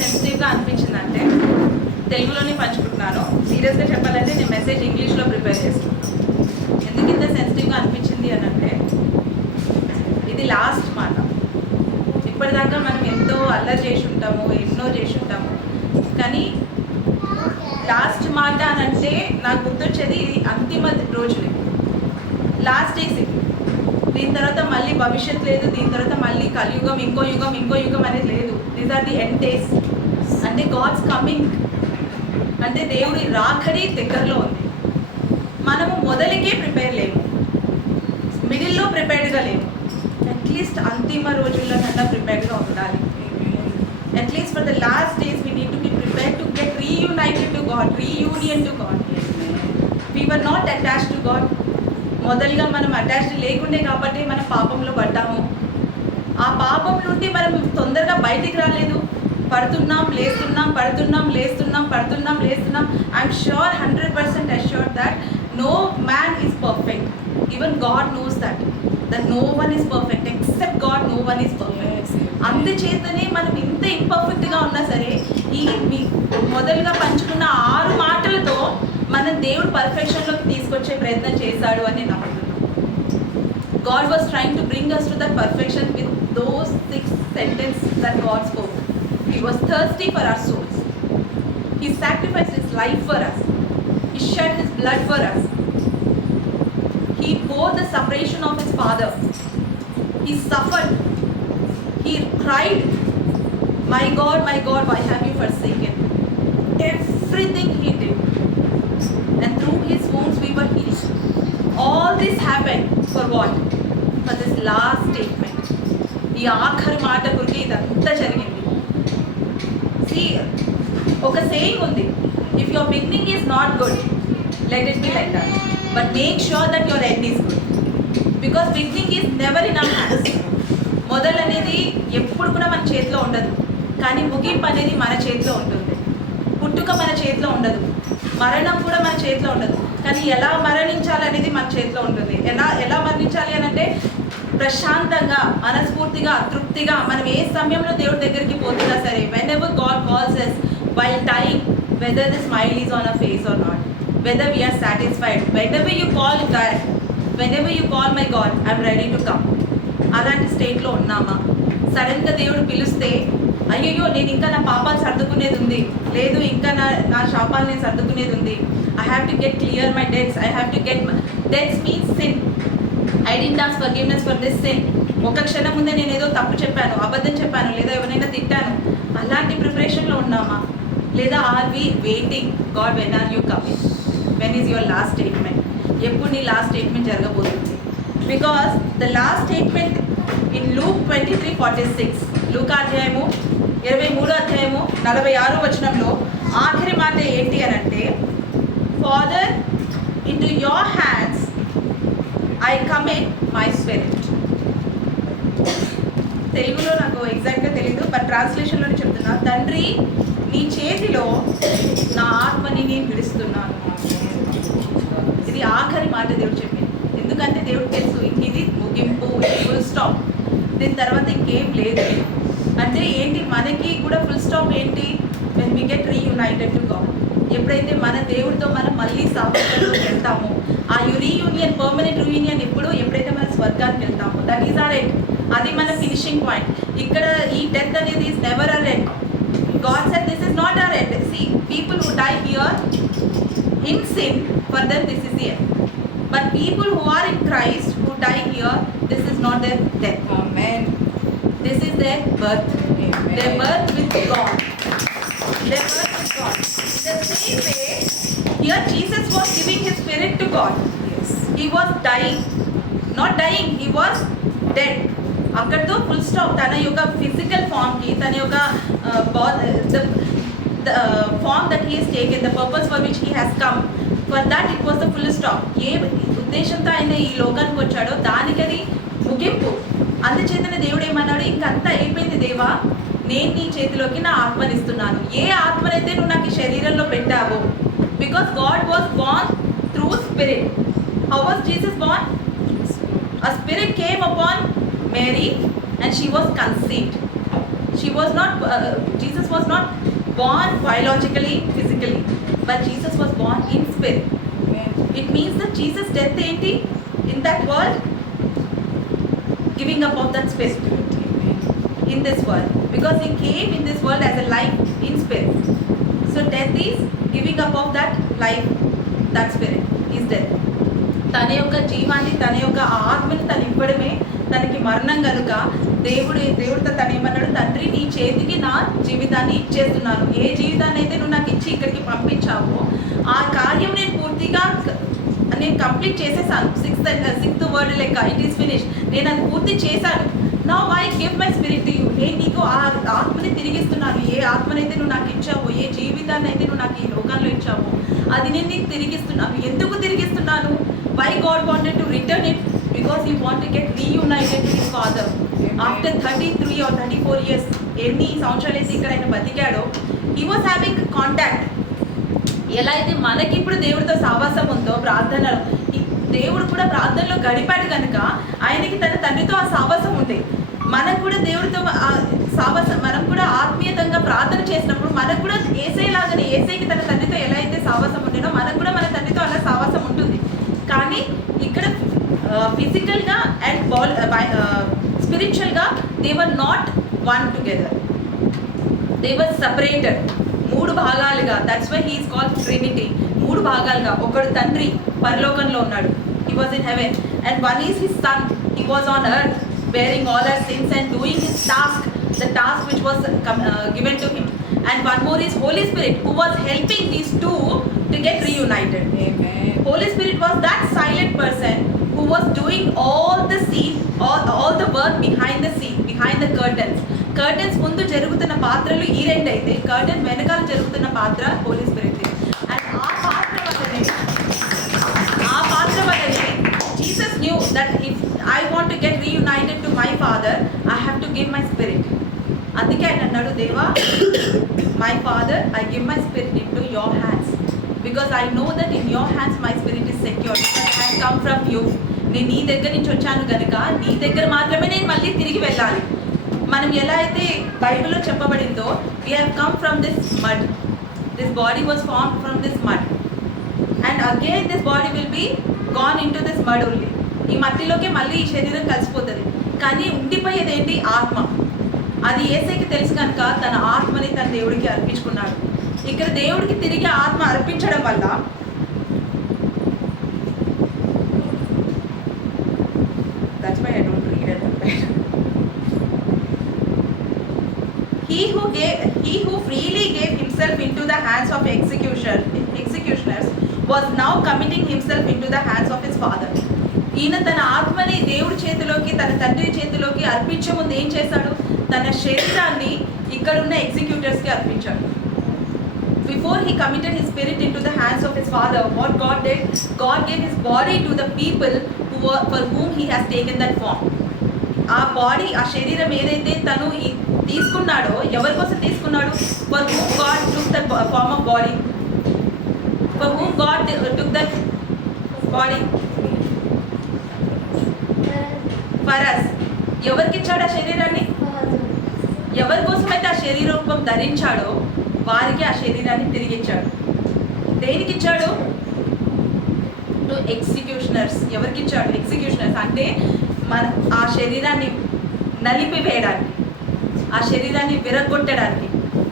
సెన్సిటివ్గా అనిపించింది అంటే తెలుగులోనే పంచుకుంటున్నాను. సీరియస్గా చెప్పాలంటే నేను మెసేజ్ ఇంగ్లీష్లో ప్రిపేర్ చేసుకుంటాను. ఎందుకు ఇంత సెన్సిటివ్గా అనిపించింది అని అంటే, ఇది లాస్ట్ మాట. ఇప్పటిదాకా మనం ఎంతో అల్లరి చేసి ఉంటాము, ఎన్నో చేసి ఉంటాము, కానీ లాస్ట్ మాట అని అంటే నాకు గుర్తొచ్చేది అంతిమ రోజులే, లాస్ట్ డేస్. దీని తర్వాత మళ్ళీ భవిష్యత్ లేదు, దీని తర్వాత మళ్ళీ కలియుగం, ఇంకో యుగం అనేది లేదు. These are the end days. అంటే గాడ్స్ కమింగ్, అంటే దేవుడి రాకడి దగ్గరలో ఉంది. మనము మొదలికే ప్రిపేర్ లేము, మిడిల్లో ప్రిపేర్డ్గా లేము. అట్లీస్ట్ అంతిమ రోజుల్లోనన్నా ప్రిపేర్డ్గా ఉండాలి. At least for the last days we need to be prepared to get reunited to God, reunion to God. We were not attached to God. మొదలుగా మనం అటాచ్డ్ లేకుండే కాబట్టి మనం పాపంలో పడ్డాము. ఆ పాపం నుండి మనం తొందరగా బయటికి రాలేదు. పడుతున్నాం లేస్తున్నాం, పడుతున్నాం లేస్తున్నాం, పడుతున్నాం లేస్తున్నాం. I'm sure 100% assured that no man is perfect. Even God knows that no one is perfect except God. No one is perfect. అందుచేతనే మనం ఇంత ఇంపర్ఫెక్ట్గా ఉన్నా సరే ఈ మొదలుగా పంచుకున్న 6 మాటలతో మనం దేవుడు పర్ఫెక్షన్లోకి తీసుకొచ్చే ప్రయత్నం చేశాడు అని నేను నమ్ముతున్నాను. God was trying to bring us to that perfection with those 6 sentences that God spoke. He was thirsty for our souls. He sacrificed his life for us. He shed his blood for us. He bore the separation of his father. He suffered. He cried, my God, why have you forsaken? Everything he did. And through his wounds we were healed. All this happened for what? For this last statement. ఈ ఆఖరి మాట గురించి ఇదంతా జరిగింది. See, ఒక సేయింగ్ ఉంది, if your beginning is not good, let it be like that, but make sure that your end is good. Because beginning is never in our hands. మొదలు అనేది ఎప్పుడు కూడా మన చేతిలో ఉండదు, కానీ ముగింపు అనేది మన చేతిలో ఉంటుంది. పుట్టుక మన చేతిలో ఉండదు, మరణం కూడా మన చేతిలో ఉండదు, కానీ ఎలా మరణించాలనేది మన చేతిలో ఉంటుంది. ఎలా మరణించాలి అని అంటే ప్రశాంతంగా, మనస్ఫూర్తిగా, తృప్తిగా. మనం ఏ సమయంలో దేవుడి దగ్గరికి పోతున్నా సరే, when ever God calls us while dying, whether the smile is on our face or not, whether we are satisfied, whenever you call God, whenever you call my God, I'm ready to come. అలాంటి స్టేట్లో ఉన్నామా? సడన్గా దేవుడు పిలిస్తే అయ్యయ్యో నేను ఇంకా నా పాపాలు సర్దుకునేది ఉంది, లేదు ఇంకా నా శాపాలు నేను సర్దుకునేది ఉంది, I have to get clear my debts, I have to get debts means sin, I didn't ask forgiveness for this sin. ఒక క్షణం ముందే నేను ఏదో తప్పు చెప్పాను, అబద్ధం చెప్పాను, లేదా ఎవరైనా తిట్టాను, అలాంటి ప్రిపరేషన్లో ఉన్నామా? లేదా are we waiting, God when are you coming, when is your last statement? ఎప్పుడు నీ లాస్ట్ స్టేట్మెంట్ జరగబోతుంది? Because the last statement in Luke 23:46, లూకా అధ్యాయము 23:46 ఆఖరి మాట ఏంటి అని అంటే, father into your hands I commit my spirit. తెలుగులో నాకు ఎగ్జాక్ట్గా తెలీదు, బట్ ట్రాన్స్లేషన్లోనే చెప్తున్నా, తండ్రి నీ చేతిలో నా ఆత్మని నేను విడుస్తున్నాను. ఇది ఆఖరి మాట దేవుడు చెప్పింది. ఎందుకంటే దేవుడు తెలుసు ఇది ముగింపు, ఫుల్ స్టాప్, దీని తర్వాత ఇంకేం లేదు. అంటే ఏంటి, మనకి కూడా ఫుల్ స్టాప్ ఏంటి? When we get reunited to God. ఎప్పుడైతే మన దేవుడితో మనం మళ్ళీ సాఫల్యంలోకి వెళ్తామో, ఆ రీయూనియన్, పర్మనెంట్ రీయూనియన్ ఎప్పుడైతే మన స్వర్గానికి వెళ్తామో, దట్ ఈస్ ఆర్ ఎండ్. అది మన ఫినిషింగ్ పాయింట్. ఇక్కడ ఈ డెత్ అనేది is never or end. God said this is not our end. See, people who die here in sin, for them this is the end. But people who are in Christ, who die here, this is not their death. Amen. This is their birth. Amen. Their birth with God. Their birth with God. In the same way, here Jesus was giving his spirit to God. Yes. He was dying. Not dying, he was dead. అక్కడితో full stop. తన యొక్క physical ఫామ్కి, తన యొక్క form that he has taken, the purpose for which he has come, for that it was the full stop. ఏ ఉద్దేశంతో ఆయన ఈ లోకానికి వచ్చాడో దానికి అది ముగింపు. అందుచేతనే దేవుడు ఏమన్నాడు, ఇంకంతా అయిపోయింది దేవా, నేను నీ చేతిలోకి నా ఆత్మనిస్తున్నాను. ఏ ఆత్మనైతే నువ్వు నాకు ఈ శరీరంలో పెట్టావో, because God was born through spirit. How was Jesus born? A spirit came upon Mary and she was conceived. She was not, Jesus was not born biologically, physically, but Jesus was born in spirit. It means that Jesus' death enti in that world, giving up of that spirit in this world, because he came in this world as a life in spirit. So death is giving up of that life, that spirit is death. తన యొక్క జీవాన్ని, తన యొక్క ఆత్మని తను ఇవ్వడమే తనకి మరణం కనుక దేవుడితో తను ఏమన్నాడు, తండ్రి నీ చేతికి నా జీవితాన్ని ఇచ్చేస్తున్నాను. ఏ జీవితాన్ని అయితే నువ్వు నాకు ఇచ్చి ఇక్కడికి పంపించావో ఆ కార్యం నేను పూర్తిగా నేను కంప్లీట్ చేసేసాను. సిక్స్త్ వర్డ్ లెక్క ఇట్ ఈస్ ఫినిష్, నేను అది పూర్తి చేశాను. Now I give my spirit to you. నేను నీకు ఆ ఆత్మని తిరిగిస్తున్నాను. ఏ ఆత్మనైతే నువ్వు నాకు ఇచ్చావో, ఏ జీవితాన్ని అయితే నువ్వు నాకు ఈ లోకంలో ఇచ్చావో అది నేను నీకు తిరిగిస్తున్నాను. ఎందుకు తిరిగిస్తున్నాను? Why God wanted to return it? Because he wanted to get reunited to his father. After 33 or 34 years, ఎన్ని సంవత్సరాలు అయితే ఇక్కడ ఆయన బతికాడో, he was having contact. ఎలా అయితే మనకి ఇప్పుడు దేవుడితో సావాసం ఉందో ప్రార్థనలో, దేవుడు కూడా ప్రార్థనలో గడిపాడు కనుక ఆయనకి తన తండ్రితో ఆ సావాసం ఉంది. మనకు కూడా దేవుడితో సావాసం, మనం కూడా ఆత్మీయతంగా ప్రార్థన చేసినప్పుడు మనకు కూడా ఏసైలాగానే, ఏసైకి తన తండ్రితో ఎలా అయితే సావాసం ఉండేనో మనకు కూడా మన తండ్రితో అలా సావాసం ఉంటుంది. కానీ ఇక్కడ ఫిజికల్గా అండ్ స్పిరిచువల్గా they were not one together, they were separated. 3 భాగాలుగా, that's why he is called Trinity. 3 భాగాలుగా, ఒకడు తండ్రి పరలోకంలో ఉన్నాడు, he was in heaven, and one is his son, he was on earth bearing all our sins and doing his task, the task which was given to him. And one more is Holy Spirit, who was helping these two to get reunited. Amen. Holy Spirit was that silent person who was doing all the scene, all the work behind the scene, behind the curtains. Curtains ముందు జరుగుతున్న పాత్రలు ఈ రెండు అయితే, కర్టన్ వెనకాల జరుగుతున్న పాత్ర Holi spirit. And ఆ పాత్ర వల్లనే Jesus knew that if I want to get reunited to my father, I have to give my spirit. అందుకే ఆయన అన్నాడు, దేవా, my father, I give my spirit into your hands, because I know that in your hands my spirit is secure. I have come from you. నేను నీ దగ్గర నుంచి వచ్చాను కనుక నీ దగ్గర మాత్రమే నేను మళ్ళీ తిరిగి వెళ్ళాలి. మనం ఎలా అయితే బైబిల్లో చెప్పబడిందో, we have come from this mud, this body was formed from this mud, and again this body will be gone into this mud only. ఈ మట్టిలోకి మళ్ళీ ఈ శరీరం కలిసిపోతుంది. కానీ ఉండిపోయేది ఏంటి? ఆత్మ. అది యేసయ్యకి తెలుసు కనుక తన ఆత్మని తన దేవుడికి అర్పించుకున్నాడు. ఇక్కడ దేవుడికి తిరిగి ఆత్మ అర్పించడం వల్ల that's why I don't read it. He who freely gave himself into the hands of executioners was now committing himself into the hands of his father. ఈయన తన ఆత్మని దేవుడి చేతిలోకి, తన తండ్రి చేతిలోకి అర్పించే ముందు ఏం చేశాడు? తన శరీరాన్ని ఇక్కడున్న ఎగ్జిక్యూటర్స్కి అర్పించాడు. Before he committed his spirit into the hands of his father, what God did, God gave his body to the people for whom he has taken that form. ఆ బాడీ, ఆ శరీరం ఏదైతే తను తీసుకున్నాడో ఎవరి కోసం తీసుకున్నాడు? For whom God took that form of body, for whom God took that body, for us. ఎవరికి ఇచ్చాడు ఆ శరీరాన్ని? ఎవరి కోసమైతే ఆ శరీర రూపం ధరించాడో వారికి ఆ శరీరాన్ని తిరిగి ఇచ్చాడు. దేనికి ఇచ్చాడు? టు ఎగ్జిక్యూషనర్స్. ఎవరికి ఇచ్చాడు? ఎగ్జిక్యూషనర్స్ అంటే మన ఆ శరీరాన్ని నలిపివేయడానికి, ఆ శరీరాన్ని విరగొట్టడానికి,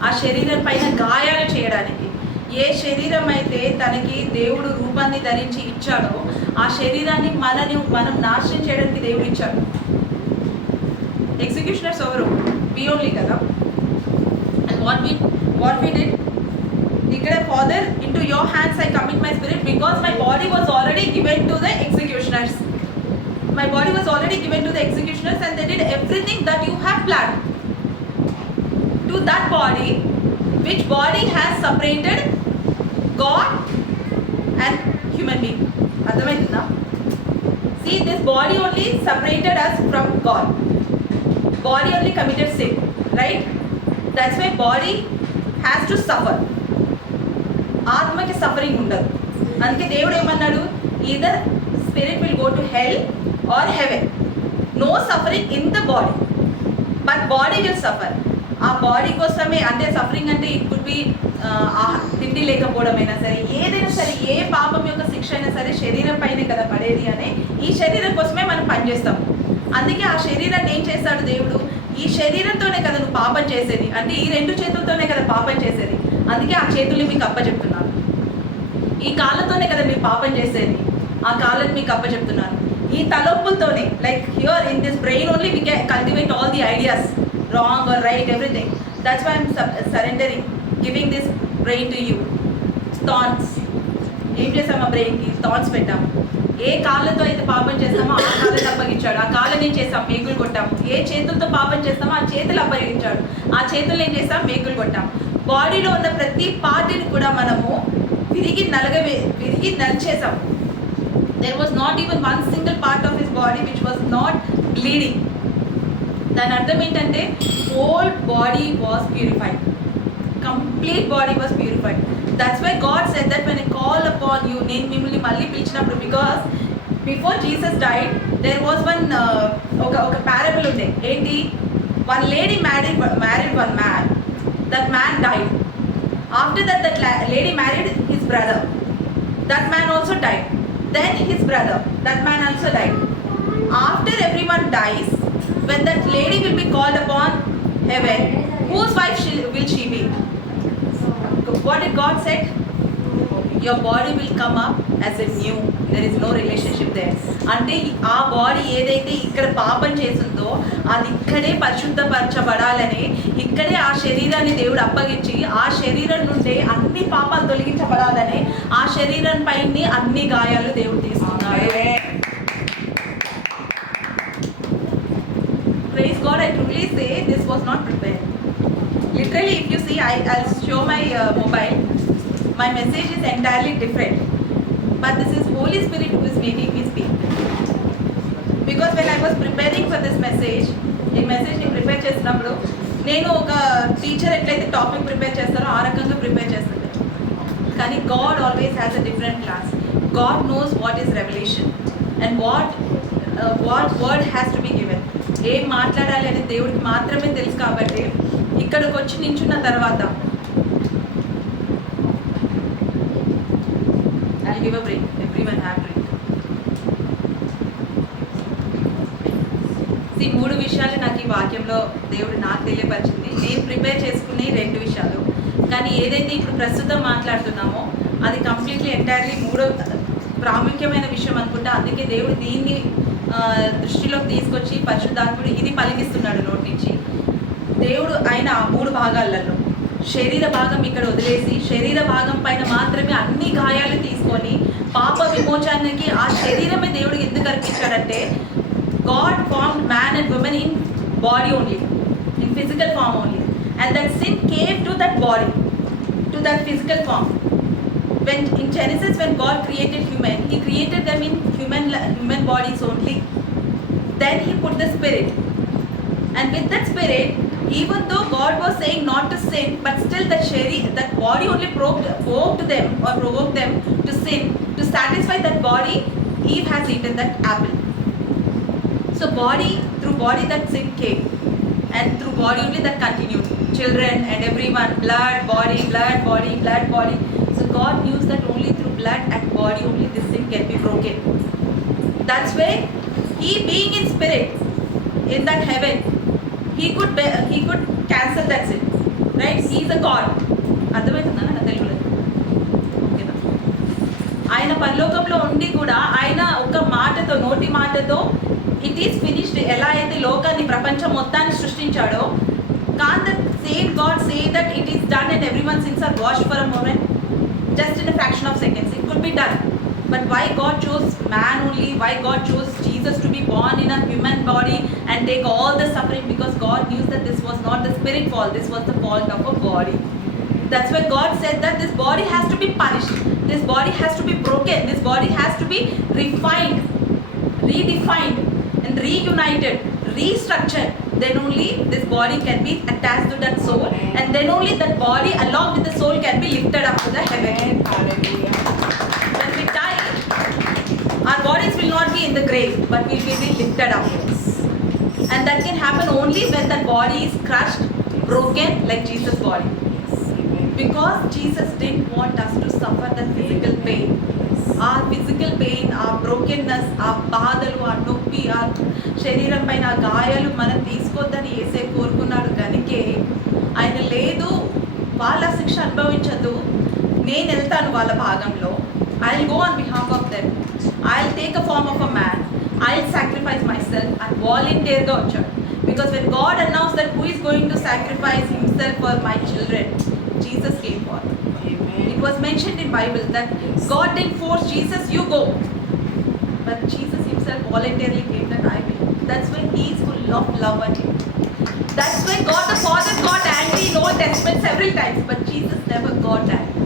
ఆ శరీరం పైన గాయాలు చేయడానికి. ఏ శరీరం అయితే తనకి దేవుడు రూపాన్ని ధరించి ఇచ్చాడో ఆ శరీరాన్ని మనం నాశనం చేయడానికి దేవుడు ఇచ్చాడు. ఎగ్జిక్యూషనర్స్ ఎవరు? వి ఓన్లీ కదా. అండ్ వాట్ వి డిడ్ ఇక్కడ, father into your hands I commit my spirit because my body was already given to the executioners. My body was already given to the executioners and they did everything that you have planned. To that body, which body has separated God and human being. Adhamaitunda? See, this body only separated us from God. Body only committed sin, right? That's why body has to suffer. ఆత్మకి సఫరింగ్ ఉండదు. అందుకే దేవుడు ఏమన్నాడు? either spirit will go to hell or heaven. No suffering in the body, but body will suffer. ఆ బాడీ కోసమే, అంటే సఫరింగ్ అంటే it could B తిండి లేకపోవడమైనా సరే, ఏదైనా సరే, ఏ పాపం యొక్క శిక్ష అయినా సరే శరీరం పైనే కదా పడేది అని ఈ శరీరం కోసమే మనం పనిచేస్తాం. అందుకే ఆ శరీరాన్ని ఏం చేస్తాడు దేవుడు, ఈ శరీరంతోనే కదా నువ్వు పాపం చేసేది, అంటే ఈ 2 చేతులతోనే కదా పాపం చేసేది, అందుకే ఆ చేతుల్ని మీకు అప్పచెప్తున్నాను. ఈ కాళ్ళతోనే కదా మీరు పాపం చేసేది, ఆ కాళ్ళని మీకు అప్పచెప్తున్నాను. ఈ తలొప్పులతోనే, like here in this brain only we can cultivate all the ideas, wrong or right, everything. That's why I'm surrendering, giving this brain to you. Thoughts ఏం చేసాము, ఆ బ్రెయిన్కి థాట్స్ పెట్టాము. ఏ కాళ్ళతో అయితే పాపం చేస్తామో ఆ కాళ్ళని అప్పగించాడు, ఆ కాళ్ళని ఏం చేస్తాం, మేకులు కొట్టాము. ఏ చేతులతో పాపం చేస్తామో ఆ చేతులు అప్పగించాడు, ఆ చేతులు ఏం చేస్తాం, మేకులు కొట్టాము. బాడీలో ఉన్న ప్రతి పార్టీని కూడా మనము విరిగి నలిచేసాము. There was not even one single part of his body which was not bleeding. దాని అర్థం ఏంటంటే whole body was purified, complete body was purified. That's why God said that when I call upon you, నేను మిమ్మల్ని మళ్ళీ పిలిచినప్పుడు, because before Jesus died there was one ఒక parable ఉండే. ఏంటి, one lady married one man, that man died. After that lady married his brother, that man also died. Then his brother, that man also died. After everyone dies, when that lady will be called upon heaven, whose wife will she be? What did God said? Your body will come up as a new. There is no relationship there. అంటే ఆ బాడీ ఏదైతే ఇక్కడ పాపం చేసిందో అది ఇక్కడే పరిశుద్ధపరచబడాలని, ఇక్కడే ఆ శరీరాన్ని దేవుడు అప్పగించి ఆ శరీరం నుండే అన్ని పాపాలు తొలగించబడాలని ఆ శరీరం పైన అన్ని గాయాలు దేవుడు తీసుకున్నాడు. Praise God, I truly say this was not prepared. Literally, if you see, I'll show my mobile. My message is entirely different. But this is Holy Spirit who is making me speak. Because when I was preparing for this message, ఈ మెసేజ్ని ప్రిపేర్ చేసినప్పుడు నేను ఒక టీచర్ ఎట్లయితే topic prepare చేస్తారో ఆ రకంగా ప్రిపేర్ చేస్తాను. కానీ God always has a different class. God knows what is revelation and what word has to be given. ఏం మాట్లాడాలి అనేది దేవుడికి మాత్రమే తెలుసు. కాబట్టి ఇక్కడికి వచ్చి నించున్న తర్వాత I'll give a break. Everyone have break. ఈ 3 విషయాలు నాకు ఈ వాక్యంలో దేవుడు నాకు తెలియపరిచింది. నేను ప్రిపేర్ చేసుకునే 2 విషయాలు, కానీ ఏదైతే ఇప్పుడు ప్రస్తుతం మాట్లాడుతున్నామో అది కంప్లీట్లీ ఎంటైర్లీ 3వ ప్రాముఖ్యమైన విషయం అనుకుంటా. అందుకే దేవుడు దీన్ని దృష్టిలోకి తీసుకొచ్చి పరిశుద్ధాత్ముడు ఇది పలికిస్తున్నాడు నోటి నుంచి. దేవుడు ఆయన ఆ 3 భాగాలలో శరీర భాగం ఇక్కడ వదిలేసి శరీర భాగం పైన మాత్రమే అన్ని గాయాలు తీసుకొని పాప విమోచనకి ఆ శరీరమే దేవుడు ఎందుకు అర్పించాడంటే, God formed man and woman in body only, in physical form only, and that sin came to that body, to that physical form. When in Genesis, when God created human, he created them in human bodies only. Then he put the spirit, and with that spirit, even though God was saying not to sin, but still that body only provoked them to sin. To satisfy that body, Eve has eaten that apple. So through body that sin came, and through body only that continued. Children and everyone, blood, body. So God knew that only through blood and body only this sin can be broken. That's why he, being in spirit in that heaven, he could cancel that sin, right? He is a God. అర్థమవుతుందా నా తెలుగులో? ఓకేనా? ఆయన పరలోకంలో ఉండి కూడా ఆయన ఒక మాటతో, నోటి మాటతో ఇట్ ఈస్ ఫినిష్డ్ ఎలా అయితే లోకాన్ని ప్రపంచం మొత్తాన్ని సృష్టించాడో, can that same God say that it is done and everyone sins are washed for a moment, just in a fraction of seconds it could be done. But why God chose man only? Why God chose Jesus to be born in a human body and take all the suffering? Because God knew that this was not the spirit fault, this was the fault of a body. That's why God said that this body has to be punished, this body has to be broken, this body has to be refined, redefined and reunited, restructured. Then only this body can be attached to that soul, and then only that body along with the soul can be lifted up to the heaven. Hallelujah. When we die, our bodies will not be in the grave, but we will be lifted up. And that can happen only when that body is crushed, broken like Jesus' body. Because Jesus didn't want us to suffer the physical pain. Our physical pain, our brokenness, our బాధలు, ఆ నొప్పి, ఆ శరీరం పైన ఆ గాయాలు మనం తీసుకోవద్దని యేసే కోరుకున్నాడు కనుకే ఆయన లేదు, వాళ్ళ శిక్ష అనుభవించదు, నేను వెళ్తాను వాళ్ళ భాగంలో. I will go on behalf of them. I will take a form of a man. I will sacrifice myself and వాలంటీర్గా వచ్చాడు. Because when God announced that who is going to sacrifice himself for my children, Jesus came forth. It was mentioned in Bible that God didn't force Jesus, you go. But Jesus himself voluntarily came that I will. That's why he is full of love and him. That's why God the Father got angry in Old Testament several times, but Jesus never got angry.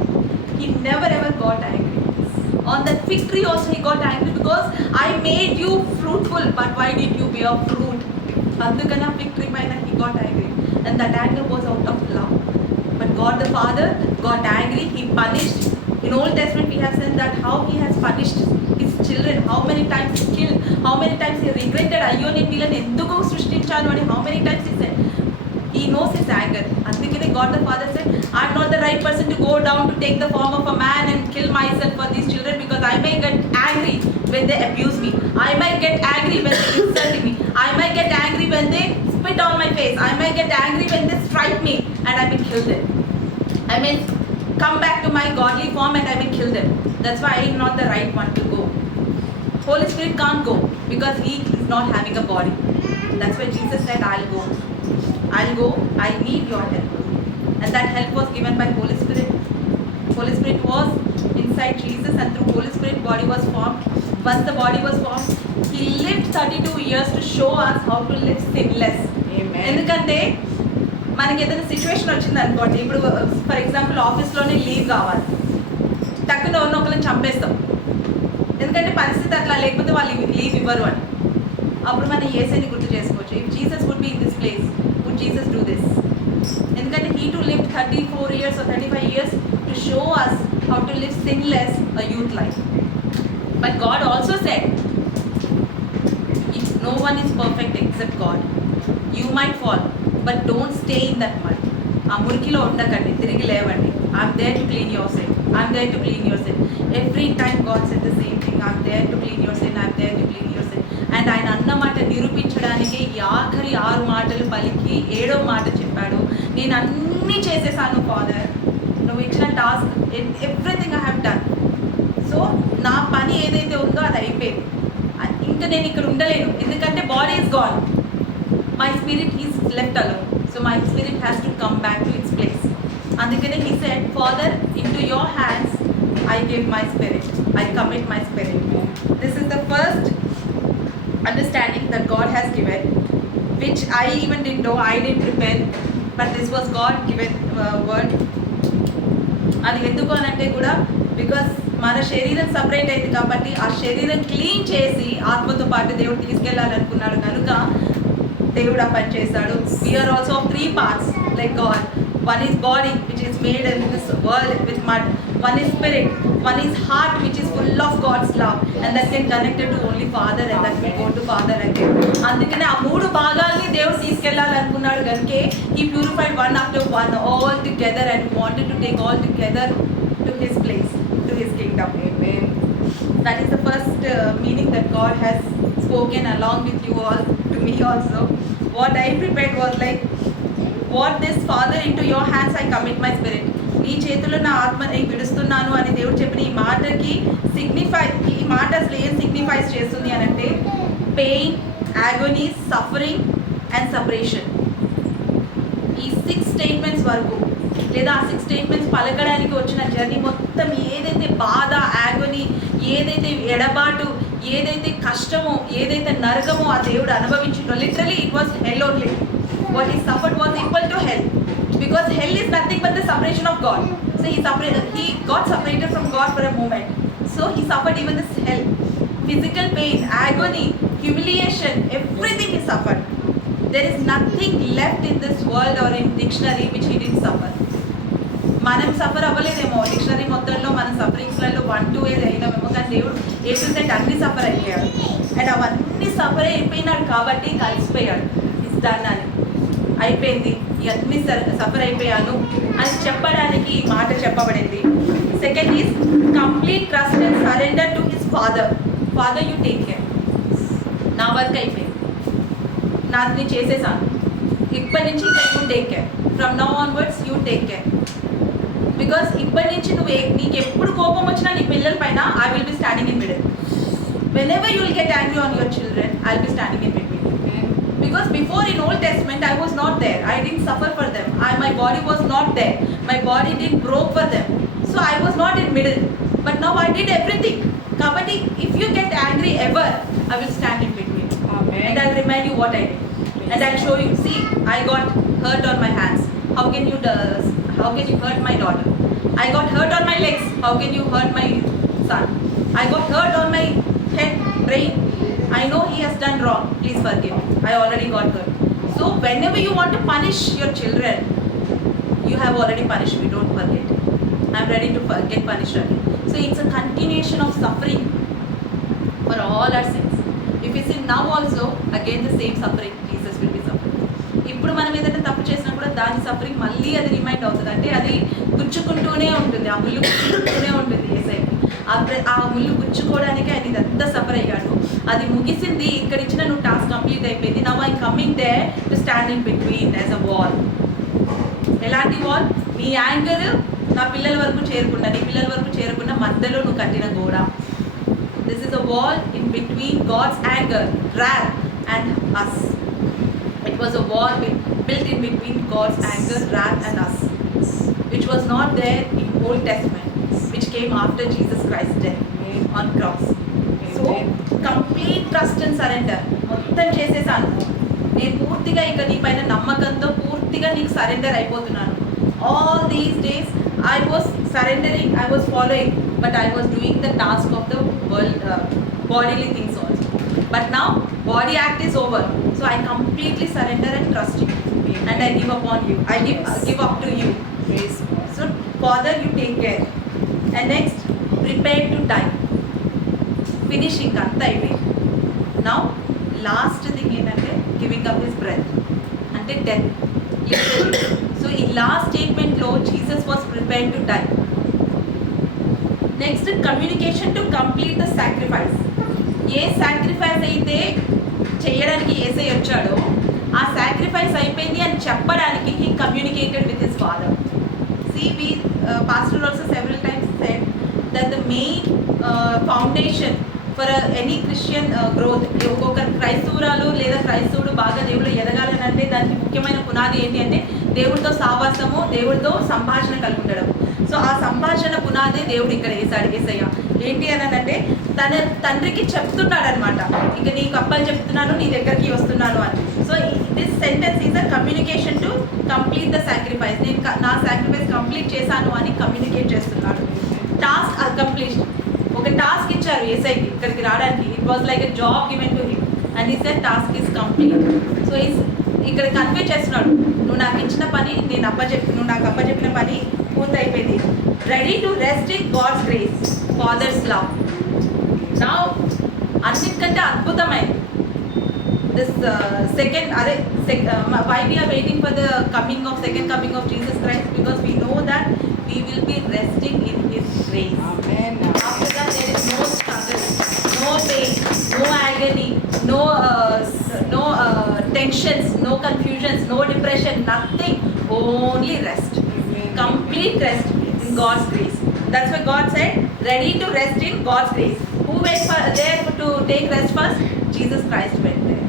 He never ever got angry. On that fig tree also he got angry because I made you fruitful, but why did you bear fruit? Andukana fig tree paina he got angry, and that anger was out of love. But God the Father got angry, he punished. In Old Testament we have seen that how he has punished his children, how many times he killed, how many times he regretted, ayyo nenu villan enduku srishtinchanu ani how many times he said. He knows his anger. Andukane God the Father said, I am not the right person to go down to take the form of a man and kill myself for these children, because I may get angry when they abuse me. I might get angry when they insult me. I might get angry when they spit on my face. I might get angry when they strike me and I may kill them. I may come back to my godly form and I may kill them. That's why I am not the right one to go. Holy Spirit can't go because he is not having a body. That's why Jesus said, I'll go. I'll go. I need your help. And that help was given by Holy Spirit. Holy Spirit was inside Jesus, and through Holy Spirit body was formed. Once the body was formed, he lived 32 years to show us how to live sinless. Amen. ఎందుకంటే మనకి ఏదైనా సిచ్యువేషన్ వచ్చింది అనుకోండి, ఇప్పుడు for example ఆఫీస్లోనే లీవ్ కావాలి, టక్కున ఒకరిని చంపేస్తాం, ఎందుకంటే పరిస్థితి అట్లా, లేకపోతే వాళ్ళు లీవ్ ఇవ్వరు అని. అప్పుడు మనం యేసుని గుర్తు చేసుకోవచ్చు. If Jesus would be in this place, would Jesus do this? ఎందుకంటే he too lived 34 years or 35 years to show us how to live sinless a youth life. But God also said, if no one is perfect except God, you might fall, but don't stay in that mud. ఆ మురికిలో ఉండకండి, తిరిగి లేవండి. I'm there to clean your sin. I'm there to clean your sin. Every time God said the same thing, I'm there to clean your sin. I'm there to clean your sin. And ఆయన అన్న మాట నిరూపించడానికి ఈ ఆఖరి 6 మాటలు పలికి 7వ మాట చెప్పాడు, నేను అన్నీ చేసేసాను ఫాదర్, నువ్వు ఇచ్చిన task everything I have done. So నా పని ఏదైతే ఉందో అది అయిపోయింది, ఇంకా నేను ఇక్కడ ఉండలేను, ఎందుకంటే body is gone, my spirit is left alone. So my spirit has to come back to its place. అందుకనే he said, father, into your hands I give my spirit, I commit my spirit. This is the first understanding that God has given, which I even didn't know, I didn't prepare, but this was God given word. అది ఎందుకు అనంటే కూడా బికాస్ మన శరీరం సపరేట్ అయింది కాబట్టి ఆ శరీరం క్లీన్ చేసి ఆత్మతో పాటు దేవుడు తీసుకెళ్ళాలనుకున్నాడు కనుక దేవుడు ఆ పని చేశాడు. We are also of 3 parts like God. One is body, which is made in this world with mud. One is spirit. One is heart, which is full of God's love, and that can connect it to only Father, and that will go to Father again. అందుకనే ఆ 3 భాగాల్ని దేవుడు తీసుకెళ్ళాలనుకున్నాడు కనుకే he purified one after one all together and wanted to take all together to his place, to his kingdom. Amen. That is the first meaning that God has spoken along with you all, to me also. What I prepared was like, what this Father, into your hands I commit my spirit. నీ చేతుల్లో నా ఆత్మని విడుస్తున్నాను అని దేవుడు చెప్పిన ఈ మాటకి ఈ మాట అసలు ఏం సిగ్నిఫైస్ చేస్తుంది అని అంటే, పెయిన్, యాగోనీ, సఫరింగ్ అండ్ సపరేషన్. ఈ 6 స్టేట్మెంట్స్ వరకు, లేదా ఆ 6 స్టేట్మెంట్స్ పలకడానికి వచ్చిన జర్నీ మొత్తం ఏదైతే బాధ, యాగోనీ, ఏదైతే ఎడబాటు, ఏదైతే కష్టమో, ఏదైతే నరకమో ఆ దేవుడు అనుభవించిండో, literally it was hell only. What he suffered was equal to hell, because hell is nothing but the separation of God. So he got separated from God for a moment. So he suffered even this hell, physical pain, agony, humiliation, everything he suffered. There is nothing left in this world or in dictionary which he didn't suffer. మనం సఫర్ అవ్వలేదేమో, డిక్షనరీ మొత్తంలో మన సఫరింగ్స్లలో 1 to 8 అయినామేమో, కానీ దేవుడు A to Z అన్ని సఫర్ అయిపోయాడు. అండ్ అవన్నీ సఫర్ అయిపోయినాడు కాబట్టి కలిసిపోయాడు, ఇస్ డన్ అని. అయిపోయింది, ఇవన్నీ సఫర్ అయిపోయాను అని చెప్పడానికి ఈ మాట చెప్పబడింది. Second is complete trust and surrender to his father. Father you take care, నా వర్క్ అయిపోయింది, నాది నేను చేసేసాను, ఇప్పటి నుంచి you take care, from now onwards you take care. Because ఇప్పటి నుంచి నీకు ఎప్పుడు కోపం వచ్చినా నీ పిల్లల పైన I will be standing in middle. whenever you will get angry on your children, I'll be standing in between. Because before in Old Testament I was not there, I didn't suffer for them, my body was not there, my body didn't broke for them, so I was not in middle. But now I did everything. Kabati, if you get angry ever, I will stand in between. Amen. And I'll remind you what I did. Yes. And I'll show you, see, I got hurt on my hands, how can you hurt my daughter? I got hurt on my legs, how can you hurt my son? I got hurt on my head, brain, I know he has done wrong, please forgive me, I already got hurt. So whenever you want to punish your children, you have already punished me, don't forget. I am ready to get punished again. So it's a continuation of suffering for all our sins. If you sin now also, again the same suffering Jesus will be suffering. ఇప్పుడు మనం ఏదైతే తప్పు చేసినా కూడా దాని సఫరింగ్ మళ్ళీ అది రిమైండ్ అవుతుంది, అంటే అది గుచ్చుకుంటూనే ఉంటుంది, ఆ ముళ్ళు గుచ్చుకుంటూనే ఉంటుంది. ఏసైకి ఆ ముళ్ళు గుచ్చుకోవడానికి ఆయన ఇదంతా సఫర్ అయ్యాడు. అది ముగిసింది, ఇక్కడ ఇచ్చిన నువ్వు టాస్క్ కంప్లీట్ అయిపోయింది. Now I coming there to stand in between as a wall. ఎలాంటి వాల్? నీ యాంగర్ నా పిల్లల వరకు చేరకుండా, నీ పిల్లల వరకు చేరకుండా మధ్యలో నువ్వు కట్టిన గోడ. This is a wall in between God's anger, wrath and us. It was a wall built in between God's anger, wrath and us, which was not there in Old Testament, which came after Jesus Christ's death on cross. So complete trust and surrender. మొత్తం చేసేసాను నేను పూర్తిగా, ఇక నీ పైన నమ్మకంతో పూర్తిగా నీకు సరెండర్ అయిపోతున్నాను. All these days I was surrendering, I was following, but I was doing the task of the world, bodily things also. But now body act is over, so I completely surrender and trust you. Amen. And I give upon you, I give up to you. Yes. So Father, you take care. And next, prepare to die. Finishing anta ayindi. Now last thing ఏంటంటే giving up his breath, అంటే death. So in last statement లో Jesus was prepared to die. Next, communication to complete the sacrifice. ఏ సాక్రిఫైస్ అయితే చేయడానికి ఏసై వచ్చాడో ఆ సాక్రిఫైస్ అయిపోయింది అని చెప్పడానికి he communicated with his father. See, we pastor also several times said that the main foundation for any Christian growth, ఒక క్రైస్తవురాలు లేదా క్రైస్తవుడు బాగా దేవుడు ఎదగాలని అంటే దానికి ముఖ్యమైన పునాది ఏంటి అంటే దేవుడితో సావాసము, దేవుడితో సంభాషణ కలిగి ఉండడం. సో ఆ సంభాషణ పునాదే దేవుడు ఇక్కడ వేసాడు ఏసయ్య. ఏంటి అని అంటే తన తండ్రికి చెప్తున్నాడు అనమాట, ఇక నీకు అప్పలు చెప్తున్నాను, నీ దగ్గరికి వస్తున్నాను అని. So this sentence is a communication to complete the sacrifice. నేను నా సాక్రిఫైస్ కంప్లీట్ చేశాను అని కమ్యూనికేట్ చేస్తున్నాడు. Task accomplished. ఒక టాస్క్ ఇచ్చారు ఏసైకి ఇక్కడికి రావడానికి. It was like a job given to him and is the task is complete. So ఇక్కడ కన్వే చేస్తున్నాడు, నువ్వు నాకు ఇచ్చిన పని, నువ్వు నాకు అప్పచెప్పిన పని పూర్తయిపోయింది. Ready to rest in God's grace, father's love. నా అన్నిటికంటే అద్భుతమైంది this second why we are waiting for the second coming of Jesus Christ, because we know that we will be resting in his grace. Amen. After that there is no struggle, no pain, no agony, no tensions, no confusions, no depression, nothing, only rest. Amen. Complete rest in God's grace. That's why God said ready to rest in God's grace. Who went there to take rest first? Jesus Christ went there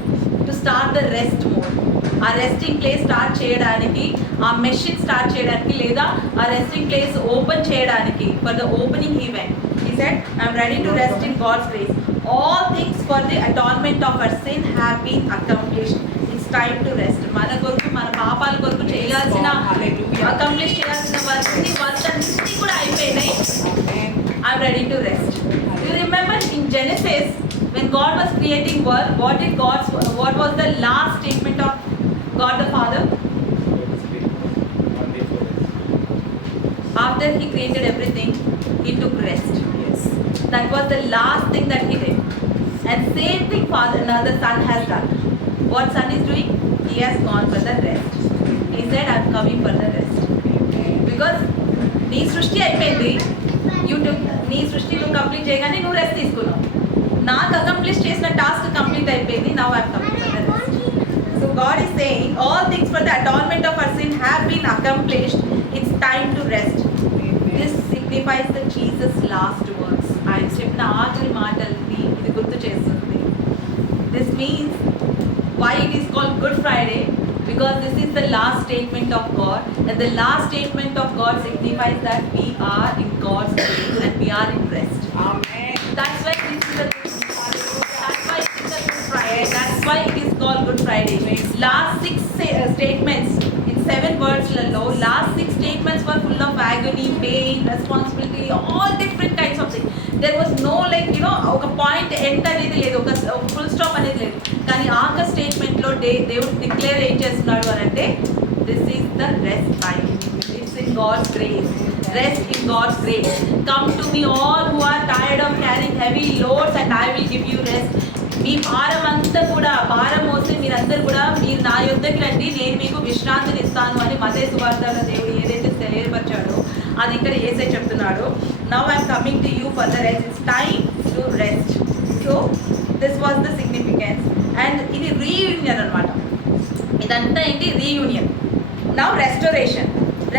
to start the rest mode. ఆ resting place start చేయడానికి, ఆ machine start చేయడానికి, లేదా ఆ resting place open చేయడానికి, for the opening he went. He said I'm ready to rest in God's grace. All things for the atonement of our sin have been accomplished. It's time to rest. మన కొరకు, మన పాపాల కొరకు చేయాల్సిన, అకంప్లిష్ చేయాల్సిన వర్క్ అన్ని కూడా అయిపోయినాయి. I'm ready to rest. You remember in Genesis, when God was creating world, what was the last statement of God the Father? After he created everything, he took rest. Yes. That was the last thing that he did. And same thing now the Son has done. What Son is doing? He has gone for the rest. అయిపోయింది. యూట్యూబ్ నీ సృష్టి నువ్వు కంప్లీట్ చేయగానే నువ్వు రెస్ట్ తీసుకున్నావు. నాకు accomplish చేసిన task complete అయిపోయింది. Now I completed the rest. So God is saying all things for the atonement of our sin have been accomplished. It's time to rest. This signifies the Jesus last words. ఆయన చెప్పిన ఆఖరి మాటల్ని ఇది గుర్తు చేస్తుంది. This means why it is called Good Friday, because this is the last statement of God, and the last statement of God signifies that we are in God's grace and we are in rest. Amen. That's why this is a that's why it is a Good Friday. That's why it is called Good Friday. Last six statements in 7 words లలో last 6 statements were full of agony, pain, responsibility, all different kinds of things. There was no ఒక point end అనేది లేదు, ఒక full stop అనేది లేదు. కానీ ఆఖరి స్టేట్మెంట్లో దేవుడు డిక్లేర్ ఏం చేస్తున్నాడు అని అంటే this is the rest time. It's in God's grace. Rest in God's grace. Come to me all who are tired of carrying heavy loads and I will give you rest. మీ భారం అంతా కూడా, భారం మోసి మీరందరూ కూడా మీరు నా యొద్దకి రండి, నేను మీకు విశ్రాంతిని ఇస్తాను అని మత్తయి సువార్తలో దేవుడు ఏదైతే తెలియపరిచాడో అది ఇక్కడ యేసే చెప్తున్నాడు. Now I'm coming to you for the rest. It's time to rest. So this was the significance. And ఇది రీయూనియన్ అనమాట. ఇదంతా ఏంటి? Reunion. Now restoration.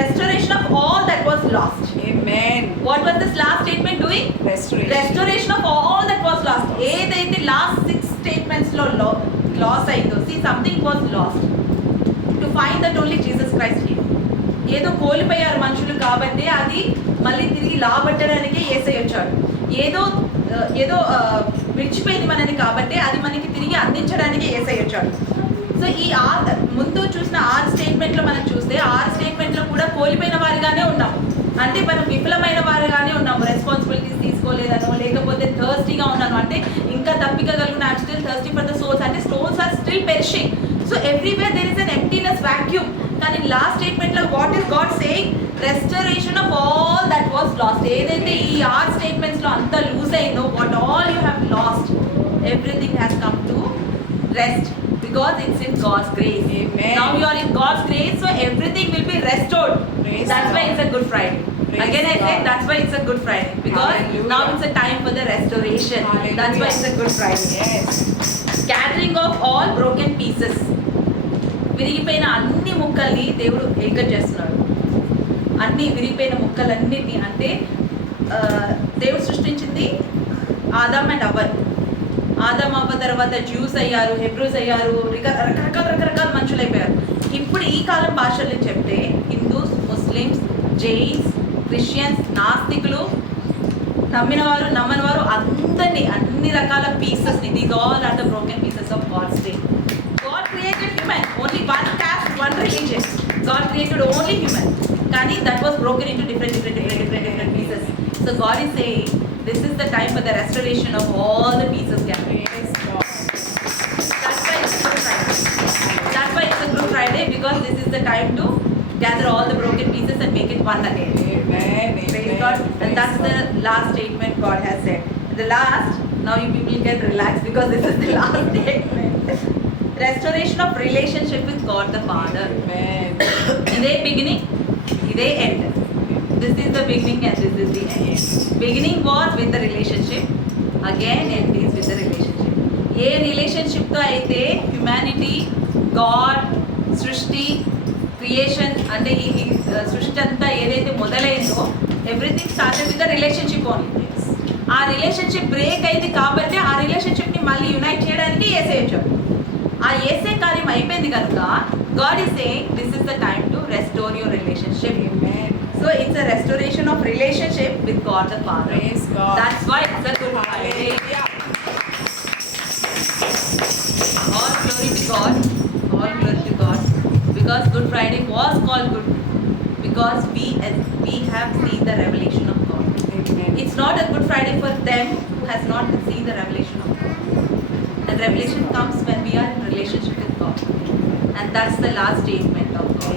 Restoration of all that was lost. Amen. What was this last statement doing? Restoration. Restoration of all that was lost. ఏదైతే లాస్ట్ 6 స్టేట్మెంట్స్ లో లాస్ అయిందో, see something was lost. To find that only Jesus Christ came. ఏదో కోల్పోయారు మనుషులు కాబట్టి అది మళ్ళీ తిరిగి లాబట్టడానికి యేసయ్య వచ్చాడు. ఏదో విడిచిపోయింది మనని కాబట్టి అది మనకి తిరిగి అందించడానికి యేసయ్య వచ్చాడు. సో ఈ ముందు చూసిన 6 స్టేట్మెంట్లో మనం చూస్తే 6 స్టేట్మెంట్లో కూడా కోల్పోయిన వారిగానే ఉన్నాము. అంటే మనం విఫలమైన వారిగానే ఉన్నాము. రెస్పాన్సిబిలిటీస్ తీసుకోలేదనో, లేకపోతే థర్స్టీగా ఉన్నాను అంటే ఇంకా తప్పిక కలిగిన I'm still thirsty for the souls అంటే souls are still perishing. So everywhere there is an emptiness vacuum. కానీ లాస్ట్ స్టేట్మెంట్లో what is God saying? Restoration of all that was lost. ఏదైతే ఈ 6 స్టేట్మెంట్స్లో అంతా లూజ్ అయిందో, what all you have lost, everything has come to rest. Because it's in God's grace. Amen. Now you are in God's grace, so everything will be restored. Praise That's God. why it's a Good Friday. Praise Again I say God. that's why it's a Good Friday. Because Hallelujah. now it's a time for the restoration. Hallelujah. That's why it's a Good Friday. Yes. Gathering of all broken pieces. విరిగిపోయిన అన్ని ముక్కల్ని దేవుడు ఏకం చేస్తున్నాడు. అన్ని విరిగిపోయిన ముక్కలన్నిటిని అంటే దేవుడు సృష్టించింది ఆదాం అండ్ అవ్వను. ఆదాం అవ్వ తర్వాత జ్యూస్ అయ్యారు, హెబ్రూస్ అయ్యారు, రకరకాల మనుషులు అయిపోయారు. ఇప్పుడు ఈ కాలం భాషల్లో చెప్తే హిందూస్, ముస్లిమ్స్, జైన్స్, క్రిస్టియన్స్, నాస్తికులు, నమ్మినవారు, నమ్మనివారు అందరినీ అన్ని రకాల పీసెస్ని, these all are the broken pieces of God's day. God created human, only one caste, one religion. God created only human. కానీ that was broken into different pieces. So God is saying, this is the time for the restoration of all the pieces gathered. That's why it's a Good Friday. That's why it's a Good Friday, because this is the time to gather all the broken pieces and make it one again. Amen. Praise God. And that's the last statement God has said. The last, now you people get relaxed because this is the last statement. Restoration of relationship with God the Father. Amen. Iday beginning, iday end. This is the beginning and this is the end. Beginning was with the relationship, again end is with the relationship. ఏ రిలేషన్షిప్తో అయితే humanity, God, సృష్టి, క్రియేషన్ అంటే ఈ సృష్టి అంతా ఏదైతే మొదలైందో, everything started with the relationship only. ఆ రిలేషన్షిప్ బ్రేక్ అయింది కాబట్టి ఆ రిలేషన్షిప్ని మళ్ళీ యునైట్ చేయడానికి ఏసే వచ్చాడు. ఆ ఏసే కార్యం అయిపోయింది కనుక God is saying this is the time to restore your relationship. So it's a restoration of relationship with God the Father. Praise God. That's why it's a Good Friday. Hallelujah. All glory to God. All glory to God. Because Good Friday was called good, because we have seen the revelation of God. Amen. It's not a Good Friday for them who has not seen the revelation of God. The revelation comes when we are in relationship with God. And that's the last statement of God.